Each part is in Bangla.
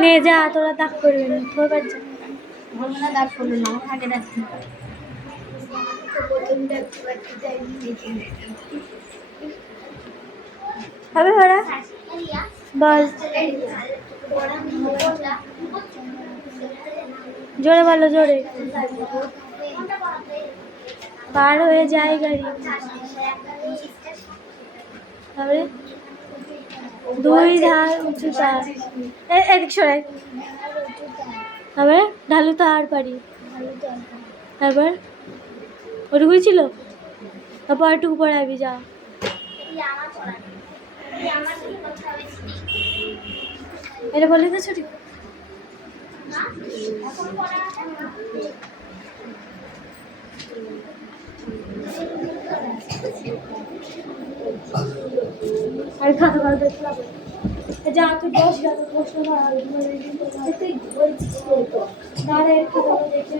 নে যা, তোরা দাগ করবি না, তোর বাচ্চা দাগ করলো না, আমার আগে ডাকতে হবে ভরা বল, জোরে বলো জোরে। পার হয়ে যায় গাড়ি, তারপরে দুই ধার উঁচু তার, এদিক সরাই, তারপরে ঢালু তার পারি, তারপর ওটুকুই ছিল, তারপর একটুকু পরে আবি যা। এটা বলে তো ছুটি আর খাতা খাতা দেখলাম যা তুই বস যা, তুই বস না খাতা দেখে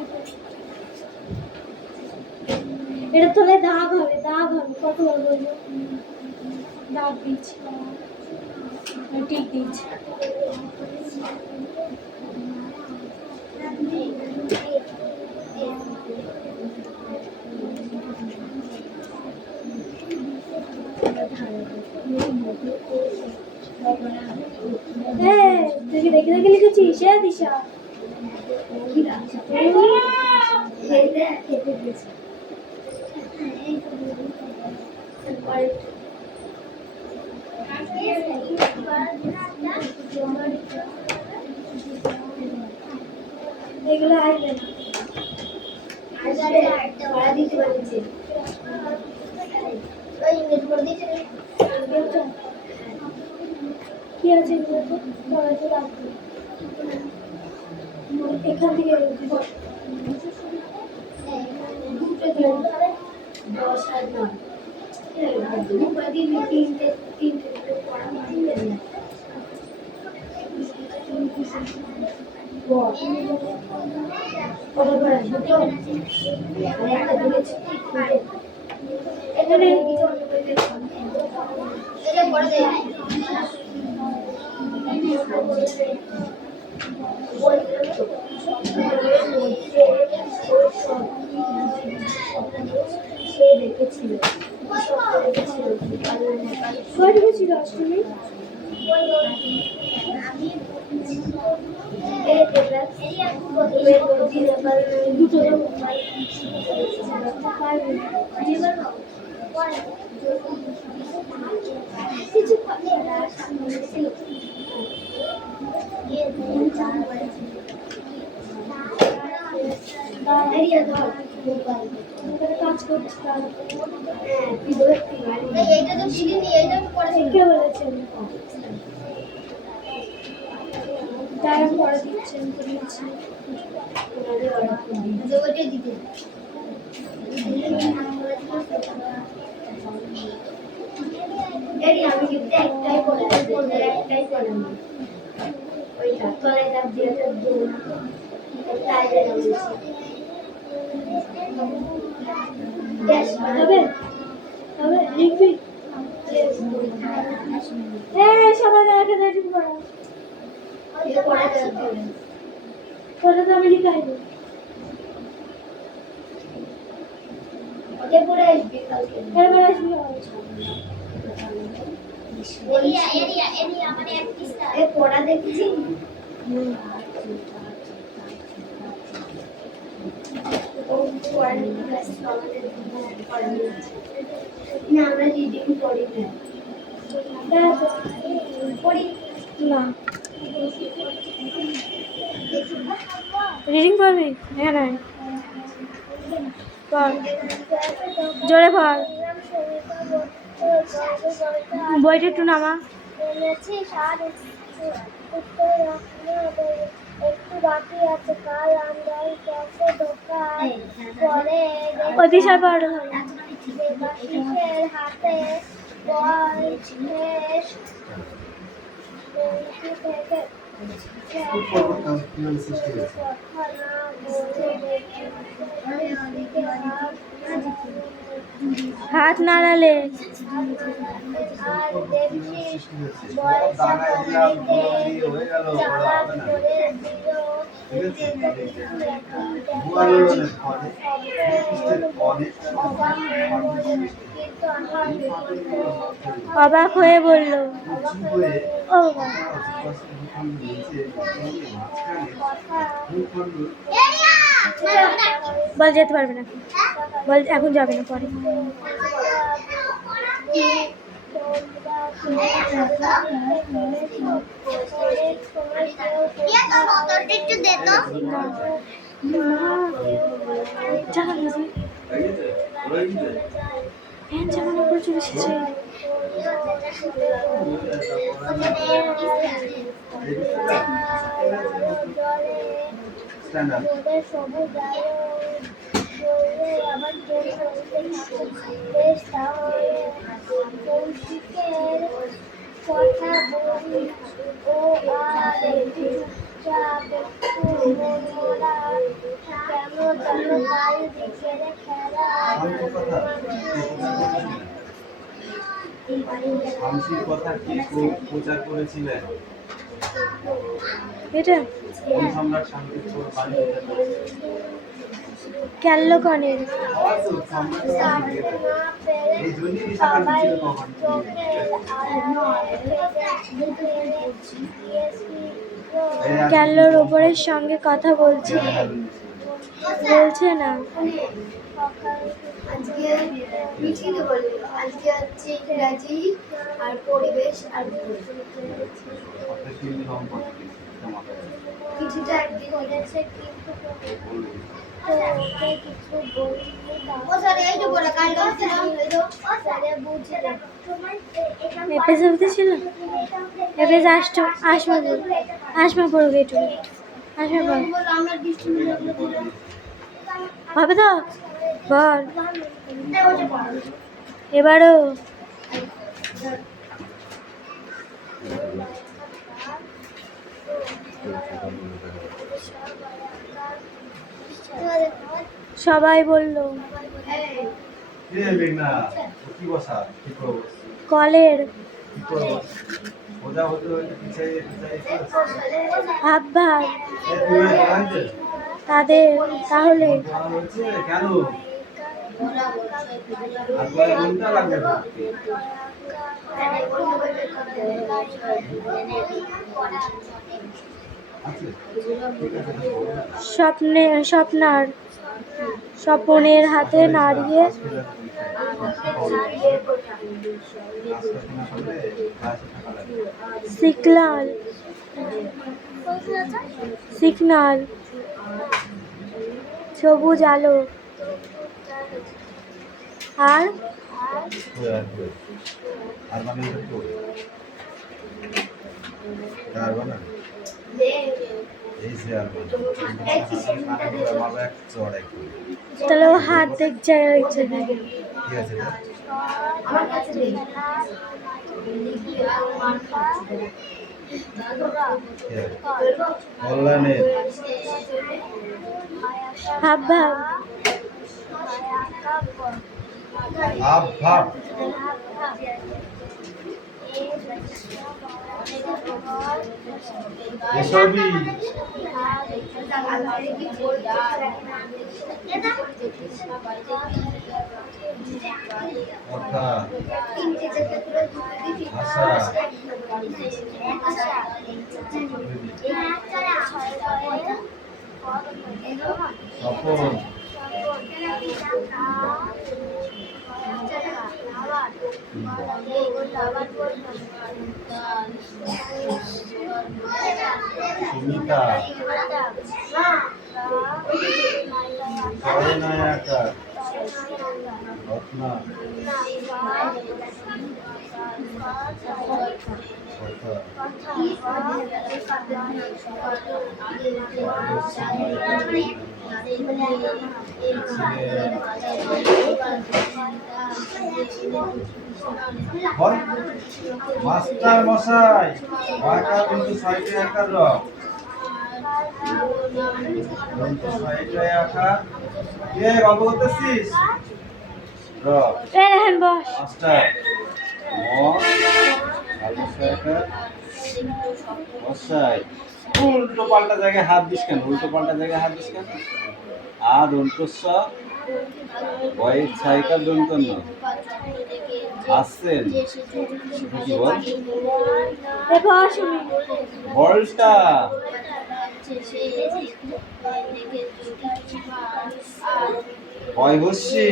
এটা তোলে দাগ হবে, দাগ হবে, কতবার বলবো দাগ দিচ্ছি, ঠিক দিচ্ছি। দেখে দেখে দেখে লিখেছিস দিশা এগুলো আসবে না দিতে পারছি কি আছে এখান থেকে 10 আর 9 তিনটে ছিল অষ্টমী কাজ করছিলাম, এইটা তো শিখিনি, এইটা তো পড়ে কে বলেছেন তারা পড়ে দিচ্ছেন দিচ্ছি ওইটা দিতে আমি কিন্তু একটাই পড়ে একটাই পড়ে ওইটা তলায় দাব দিয়ে তাই হবে হবে লিখবি সবাই দেখে দেখি পড়া তোরা তো আমি লিখাই দিই পরে আসবি কালকে এবার আসবি পড়া দেখছি না আমরা রিডিং পড়ি না পড়ি না রিডিং পড়বি হ্যাঁ না পড় জোরে পড় বইটা একটু নামা একটু বাকি আছে কাল আমরা ক্লাসে ঢোকার পরে দেবাশিসের হাতে বল থেকে খুব পরবর্তী কিভাবে সৃষ্টি হয়েছে? হাত নাড়ালে সৃষ্টি হয়েছে দানায় দিলাম ধুলো দিয়ে হয়ে গেল বলা হবে না, ঠিক আছে? ভুয়ালোড়নের ফলে ভূপৃষ্ঠের অনেক অবাক হয়ে বলল, উঁচু হয়ে ও বাবা, ভূখণ্ড নিচে মাঝখানে ভূখণ্ড বল যেতে পারবে না, বল এখন যাবে না, পরে। ফ্যান চালানোর পরে চলে এসেছে। Stand up. কথা বলি ও আর চুপচাপ একটু মনমরা কেন যেন বাড়ি দিকে খেলা শামসির কথা কি প্রচার করেছিলেন? এটা কোন সম্রাট শান্তির বাণী প্রচার করেছিলেন? ক্যাল্লোকনের এই জন্যই বিশাখার ছিল কখন ক্যাল্লোর ওপরের সঙ্গে কথা বলছে না। আজকে মিছিলে বললো আজকে হচ্ছে ইংরাজি আর পরিবেশ আর কিছুটা একদিন বলেছে কিন্তু কিছু বলিনি। এপিসোড ছিল এপিসোড আসমা পড়ুক একটু আসমা পড় হবে তো বল এবারও সবাই বলল কলের ভাবভাব তাদের তাহলে কেন স্বপনের হাতে নাড়িয়ে সিগন্যাল সবুজ আলো আর তাহলে ও হাত দেখছে ঠিক আছে কল্যাণের ভাব ভাব ভাব ভাব এসবই কথা ভাষা স্বপন সুমিতা স্বর্ণায়কা রত্না বল মাস্টার মশাই ঢাকা কিন্তু সাইডে আঁকার রং কিন্তু সাইডে আঁকা কে গল্প করতেছিস র রায়হান বস মাস্টার ম আলু মশাই উল্টো পাল্টা জায়গায় হাত দিস কেন উল্টো পাল্টা জায়গায় হাত দিস কেন আর অন্তস্ব ভয়ের ছাইকার দন্তন্য আসছেন কি বল বস বলটা ভয় হচ্ছি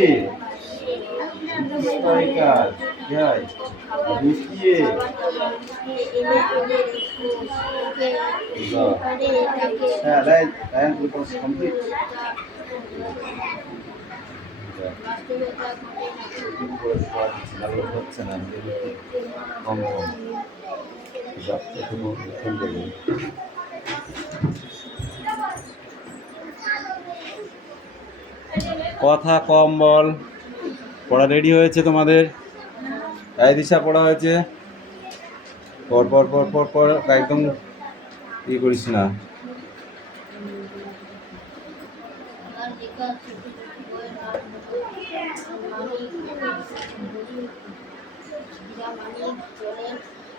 স্ট্রাইকার যাই লুকিয়ে হ্যাঁ রাইট রাইট বিকজ কমপ্লিট হচ্ছে না কম কম কথা কম বল পড়া রেডি হয়েছে তোমাদের এই দিশা পড়া হয়েছে পর পর পর পর পর একদম করিস না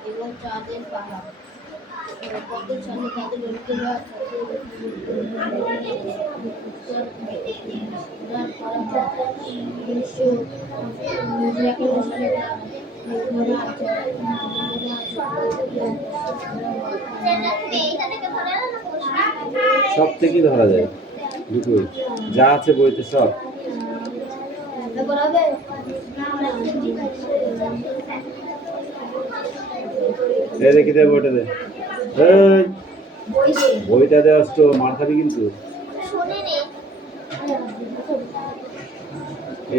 এবং চাঁদের পাহাড় পথের সাথে তাদের লোকেরা সব থেকেই ধরা যায় দুটোই যা আছে বইতে সব দেখি দে বইটা দে বইটা দে আসতো মার খাবি কিন্তু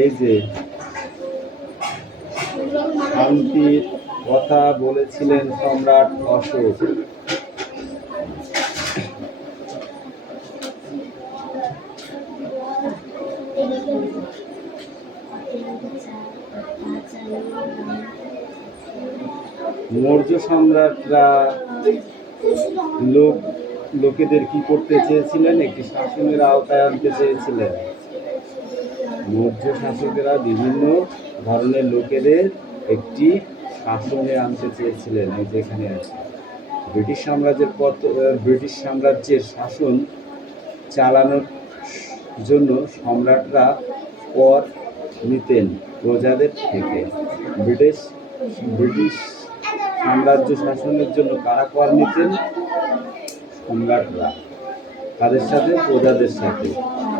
এই যে শান্তির কথা বলেছিলেন সম্রাট অশোক মৌর্য সম্রাটরা লোকেদের কি করতে চেয়েছিলেন একটি শাসনের আওতায় আনতে চেয়েছিলেন মৌর্য শাসকেরা বিভিন্ন ধরনের লোকেদের একটি শাসনে আনতে চেয়েছিলেন এই যেখানে আছে ব্রিটিশ সাম্রাজ্যের শাসন চালানোর জন্য সম্রাটরা কর নিতেন প্রজাদের থেকে ব্রিটিশ সাম্রাজ্য শাসনের জন্য কারা কর নিতেন সম্রাটরা তাদের সাথে প্রজাদের সাথে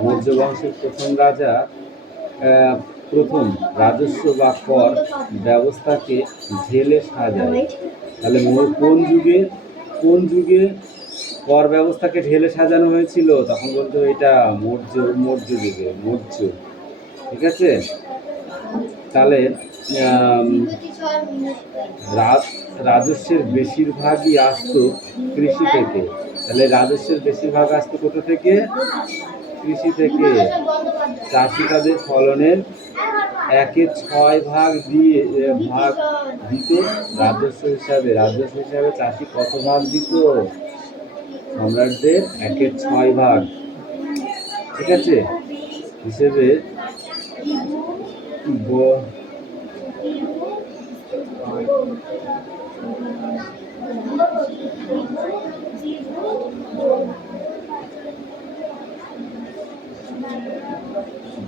মৌর্য বংশের প্রথম রাজস্ব বা কর ব্যবস্থাকে ঢেলে সাজায় তাহলে কোন যুগে কর ব্যবস্থাকে ঢেলে সাজানো হয়েছিল তখন বলতো এটা মৌর্য যুগে মৌর্য ঠিক আছে তাহলে রাজস্বের বেশিরভাগই আসতো কৃষি থেকে তাহলে রাজস্বের বেশিরভাগ আসতো কোথা থেকে কৃষি থেকে চাষি তাদের ফলনের 1/6 ভাগ দিত রাজস্ব হিসাবে চাষি কত ভাগ দিত সম্রাটদের 1/6 ভাগ ঠিক আছে হিসেবে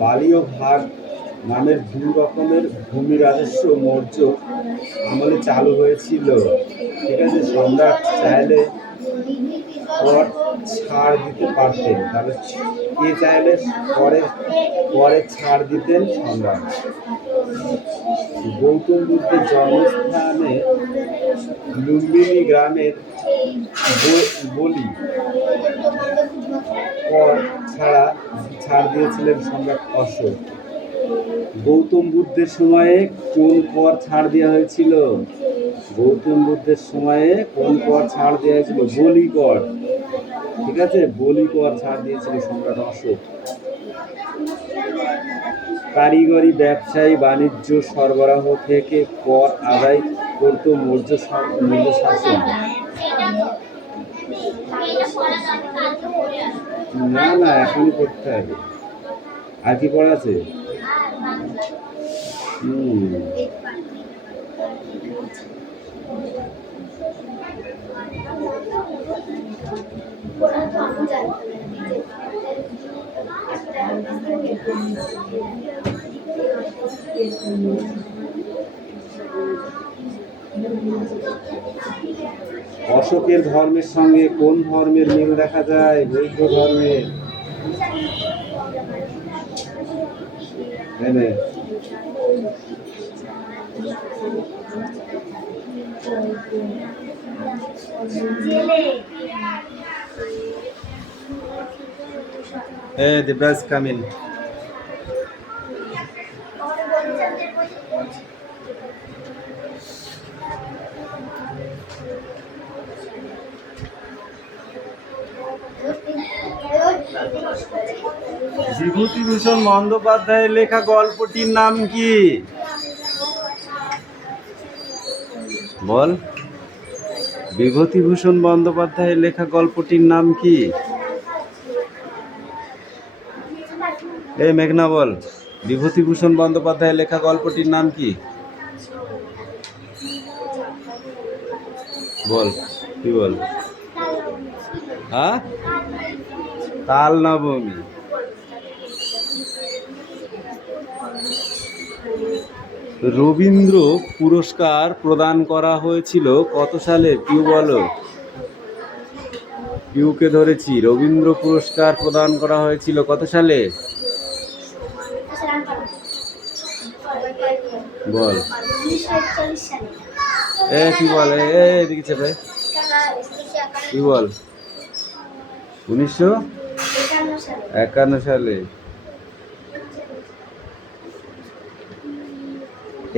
বালি ও ভাগ নামের 2 রকমের ভূমি রাজস্ব মৌর্য আমলে চালু হয়েছিল ঠিক আছে সম্রাট চাইলে কর ছাড় দিতে পারতেন তাহলে কে চাইলে পরে ছাড় দিতেন সম্রাট গৌতম বুদ্ধের জন্মস্থানে লুম্বিনী গ্রামের বলি কর ছাড় দিয়েছিলেন সম্রাট অশোক গৌতম বুদ্ধের সময়ে কোন কর ছাড় দেওয়া হয়েছিল গৌতম বুদ্ধের সময়ে কোন কর ছাড় দেওয়া হয়েছিল? বলি কর। ঠিক আছে, বলি কর ছাড় দিয়েছিল সম্রাট অশোক। কারিগরি, ব্যবসায়ী, বাণিজ্য, সরবরাহ থেকে কর আদায় করত মৌর্য শাসন। না না, এখনই পড়তে হবে। আর কি পড়া আছে? অশোকের ধর্মের সঙ্গে কোন ধর্মের মিল দেখা যায়? বৌদ্ধ ধর্মের। দিব্যাস কামিল। বিভূতিভূষণ বন্দ্যোপাধ্যায়ের লেখা গল্পটির নাম কি? বল। বিভূতিভূষণ বন্দ্যোপাধ্যায়ের লেখা গল্পটির নাম কি? মেঘনা বল, বিভূতিভূষণ বন্দ্যোপাধ্যায়ের লেখা গল্পটির নাম কি? বল, কি বল? হ্যাঁ, তাল নবমী। রবীন্দ্র পুরস্কার প্রদান করা হয়েছিল কত সালে? পিউ বলো। পিউকে ধরেছি। রবীন্দ্র পুরস্কার প্রদান করা হয়েছিল কত সালে? বল। কি বল? এদিকে চেপে কি বল? 1951 সালে।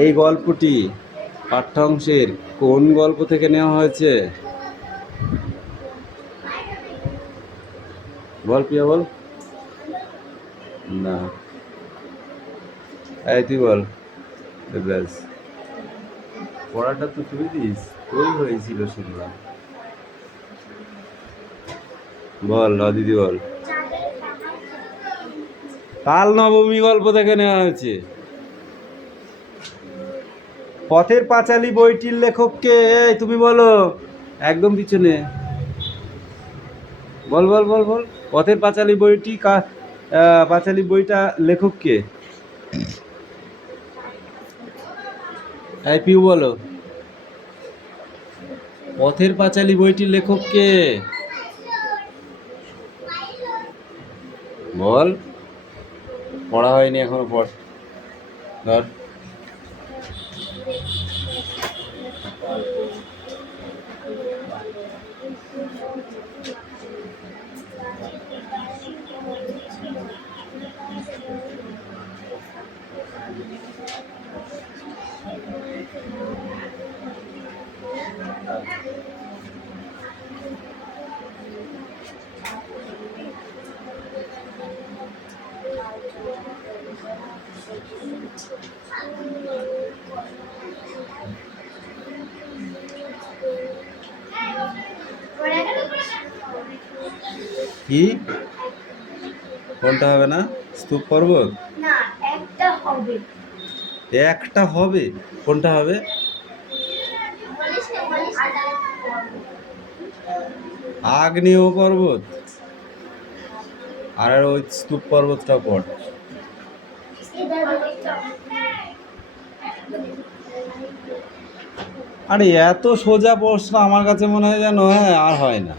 এই গল্পটি পাঠ্যাংশের কোন গল্প থেকে নেওয়া হয়েছে? বল প্রিয়া, বল। না, তুই বল। ব্যাস, পড়াটা তো তুই দিস, ওই হয়েছিল শুনলাম। বল দিদি, বল। তাল নবমী গল্প থেকে নেওয়া হয়েছে। পথের পাঁচালী বইটির লেখককে? তুমি বলো, একদম পিছনে। বল বল বল বল। পথের পাঁচালী বইটি পাঁচালী বইটা লেখককে? পিউ বলো, পথের পাঁচালী বইটির লেখককে? বল, পড়া হয়নি এখনো, পড়। ধর। কি? কোনটা হবে না? স্তূপ পর্বত? না, একটা হবে। একটা হবে? কোনটা হবে? আগ্নেয় পর্বত। আর ওই স্তূপ পর্বতটা পড়। আরে এত সোজা প্রশ্ন আমার কাছে মনে হয় যেন আর হয় না।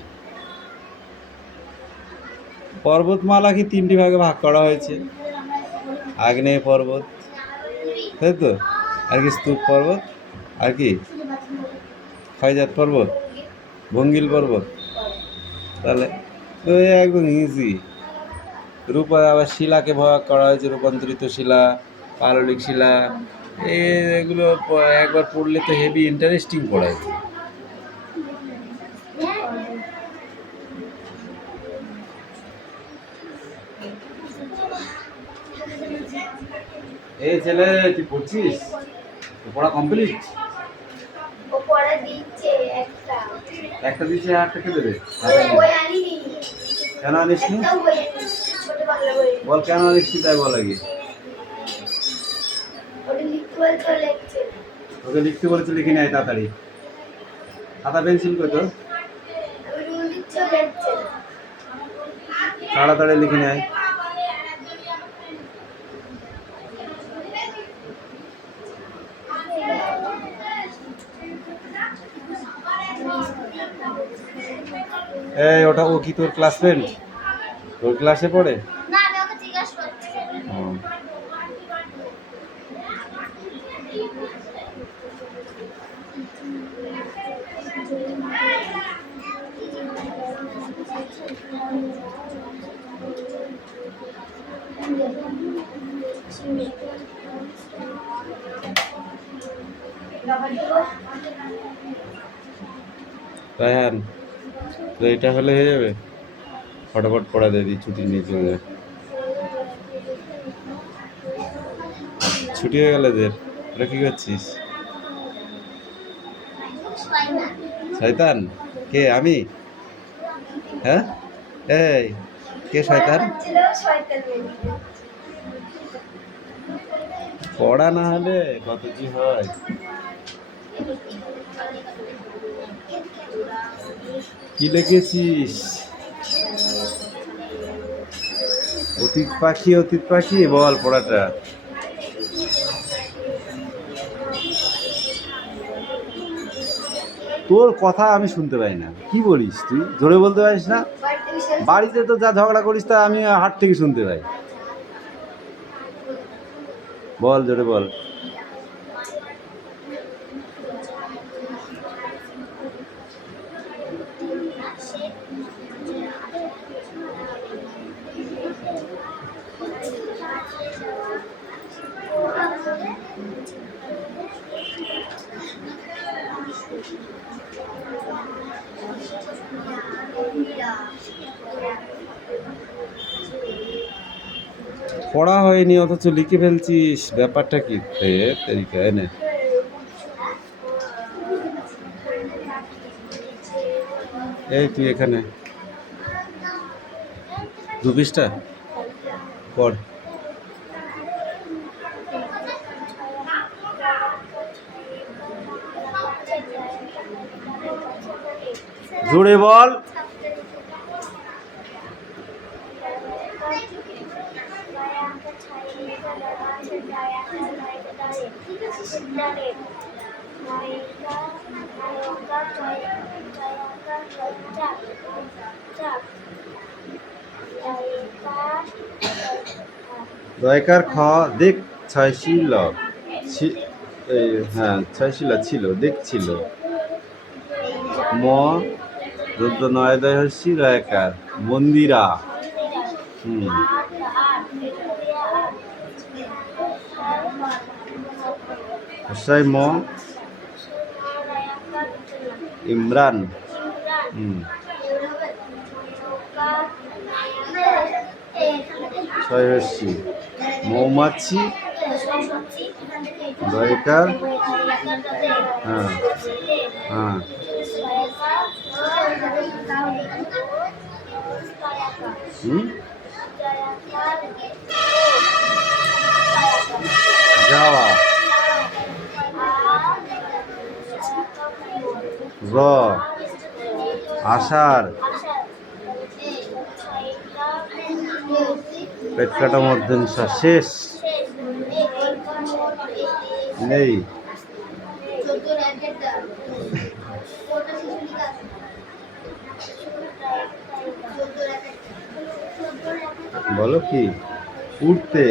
পর্বতমালা কি 3টি ভাগে ভাগ করা হয়েছে? আগ্নেয় পর্বত, তাই তো? আর কি স্তূপ পর্বত, আর কি ক্ষয়জাত পর্বত, ভঙ্গিল পর্বত। তাহলে একদম ইজি। আবার শিলাকে ভাগ করা হয়েছে, রূপান্তরিত শিলা, পাললিক শিলা, এগুলো একবার পড়লে তো হেভি ইন্টারেস্টিং পড়ায়। এই ছেলে, তুই পড়ছিস? তোর পড়া কমপ্লিট? ও পড়া দিচ্ছে একটা। একটা দিচ্ছে, একটা কে দেবে? বই আনিনি। কেন আনিস নি? একটাও বই আনিনি। ছোট বাংলা বই। বল কেন আনিস নি, তাই বল আগে। ওটা লিখতে বলতে লিখছে। তোকে লিখতে বলেছে, লিখে নেয় তাড়াতাড়ি। খাতা পেন্সিল কই তোর? আমি রুল দিচ্ছি লিখছে। তাড়াতাড়ি লিখে নেয়। এই ওটা, ও কি তোর ক্লাসমেট? তোর ক্লাসে পড়ে? না আমি ওকে জিজ্ঞাসা করছি। ও। রায়হান, তো এটা হলে হয়ে যাবে? ফটাফট পড়া দিয়ে দিই, ছুটি নিয়ে চলে যায়। ছুটি হয়ে গেল এদের। ওরা কি করছিস? শয়তান? কে, আমি? হ্যাঁ, এই কে শয়তান? ছিল শয়তান মেয়ে। পড়া না হলে কত কি হয়। কি লিখেছিস? অতীত পাখি, অতীত পাখি, বল পড়াটা। তোর কথা আমি শুনতে পাই না, কি বলিস তুই? জোরে বলতে পারিস না? বাড়িতে তো যা ঝগড়া করিস তা আমি হাট থেকে শুনতে পাই। বল, জোরে বল। পড়া হয়নি অথচ লিখে ফেলছিস, ব্যাপারটা কি? তরিকা এনে এই তুই এখানে 2 পৃষ্ঠা পড়। জোরে বল। দয়কার খ, দেখ ছয়শীল। হ্যাঁ, ছয়শীলা ছিল, দেখছিল। ম রুদ্র নয় দয় হর্ষি দয়কার মন্দিরা। হর্ষায় ম ইমরান। ছয় হর্ষি মৌমাছি দয়কার। হ্যাঁ হ্যাঁ, যাওয়া। র আষাঢ়। পেট কাটা মধ্যনিশা শেষ নেই। বলো কি? উঠতে।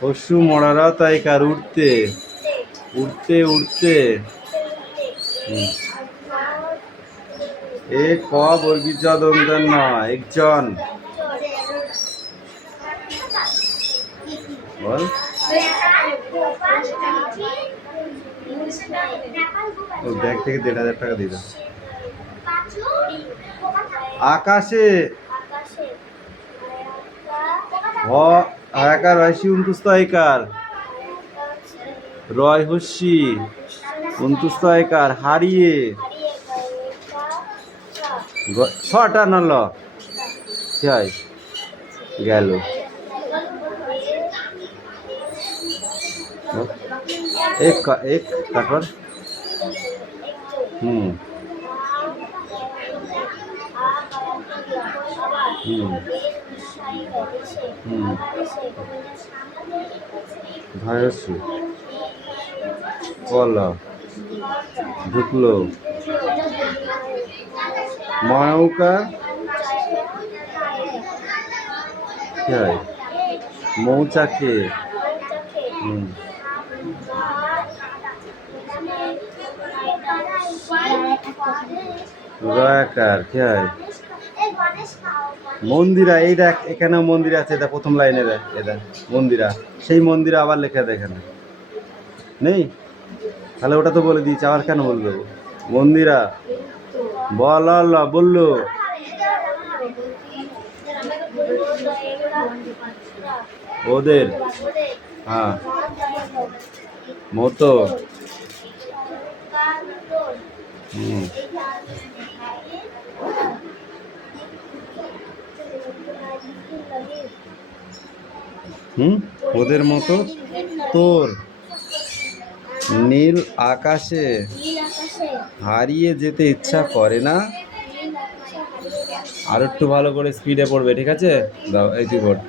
পশু মরারা তাই কার উঠতে, উঠতে উঠতে। এ ক বর্গীয় জ দন্তন নয়, একজন। বল ও ব্যাগ থেকে 1,500 টাকা দিয়ে দাও। আকাশে হয়াকার হয়সি উন্তুস্তয়কার রয় হস্যি উন্তুস্তয়কার হারিয়ে ছটা নল হয় গেল। এক তারপর হুম ভয়সী কলা ঢুকলো ময়ৌকা কি হয় মৌচাকে রয়াকার কি হয় মন্দিরা। এই দেখ এখানে মন্দির আছে, এটা প্রথম লাইনে দেখ, এটা মন্দিরা। সেই মন্দিরে আবার লেখা দেখ এখানে নেই, তাহলে ওটা তো বলে দিয়েছে, আবার কেন বলবো মন্দিরা বল বললো ওদের হ্যাঁ মতো ওদের মতো তোর নীল আকাশে হারিয়ে যেতে ইচ্ছা করে না। আর একটু ভালো করে স্পিডে পড়বে, ঠিক আছে? দাও এই তুই পড়।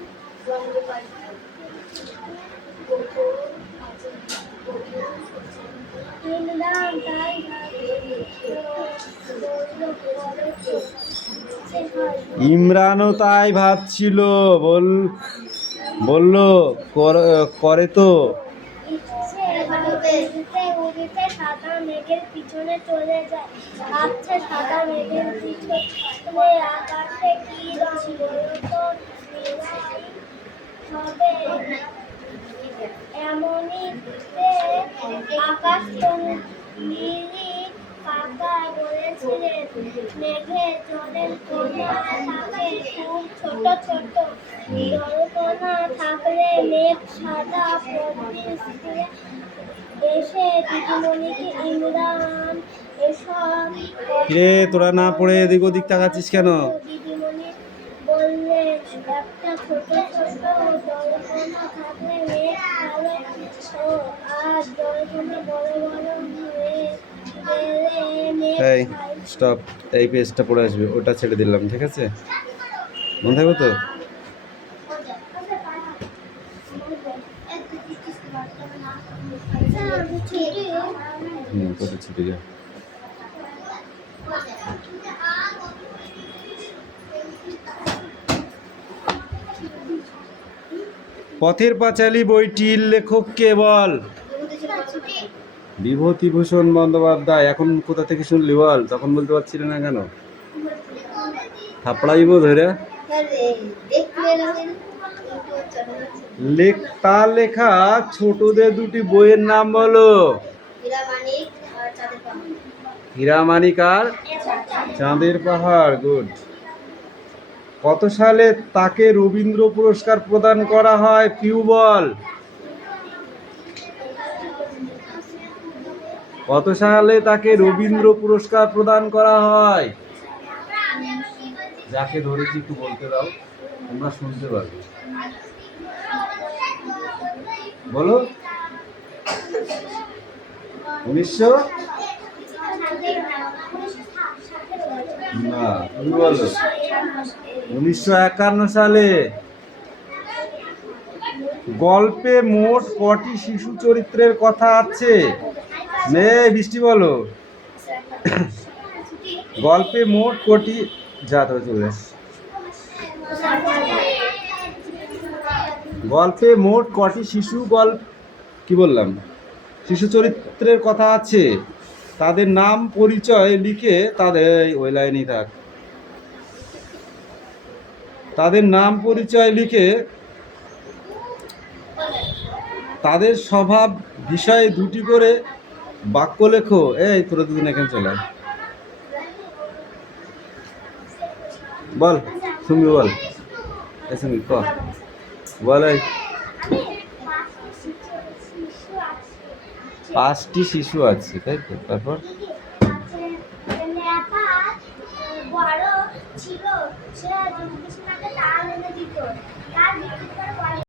ইমরানও তাই ভাবছিল, বললো করে তো সাদা মেঘের পিছনে চলে যায়, ভাবছে সাদা মেঘের পিছনে আকাশে কি রং হবে এমনই আকাশ নীলি কাকা বলেছিলেন মেঘে জলের কণা থাকে খুব ছোট ছোট, জলকণা থাকলে মেঘ সাদা পড়তে এসে দিদিমণিকে ইমরান এসব রে তোরা না পড়ে এদিক ওদিক তাকাচ্ছিস কেন? দিদিমণি বললেন একটা ছোট ছোট জলকণা থাকলে মেঘ ভালো, আর জলকণা বড় বড় হয়ে গেলে মেঘ এই স্টপ, এই পেজটা পড়ে আসবে, ওটা ছেড়ে দিলাম, ঠিক আছে? মনে থাকবে তো? কত ছুটি যা পথের পাঁচালী বইটির লেখক কে বল? বিভূতিভূষণ বন্দ্যোপাধ্যায়। এখন কোথা থেকে শুনলি বল? তখন বলতে পারছিলি না কেন? থাপড়াইব ধরে। তার লেখা ছোটদের দুটি বইয়ের নাম বলো। হীরামানিক আর চাঁদের পাহাড়। গুড। কত সালে তাকে রবীন্দ্র পুরস্কার প্রদান করা হয়? পিউ বল। কত সালে তাকে রবীন্দ্র পুরস্কার প্রদান করা হয়? যাকে ধরেছি একটু বলতে দাও, তোমরা শুনতে পারবে। বলো। 1900 না, তুমি বলো। 1951 সালে। গল্পে মোট কটি শিশু চরিত্রের কথা আছে? বৃষ্টি বলো। গল্পে মোট কটি চলে গল্পে মোট কটি শিশু চরিত্রের কথা আছে? তাদের নাম পরিচয় লিখে ওই লাইনেই থাক। তাদের নাম পরিচয় লিখে তাদের স্বভাব বিষয়ে দুটি করে বাক্য লেখো। এই তোরা দুদিন এখানে চলে আয়। বল তুমি বল, তুমি ক বল। এই 5টি শিশু আছে, তাই তো? তারপর বড় ছিল, সে যমুনা তাল এনে দিত, তার বিক্রি করে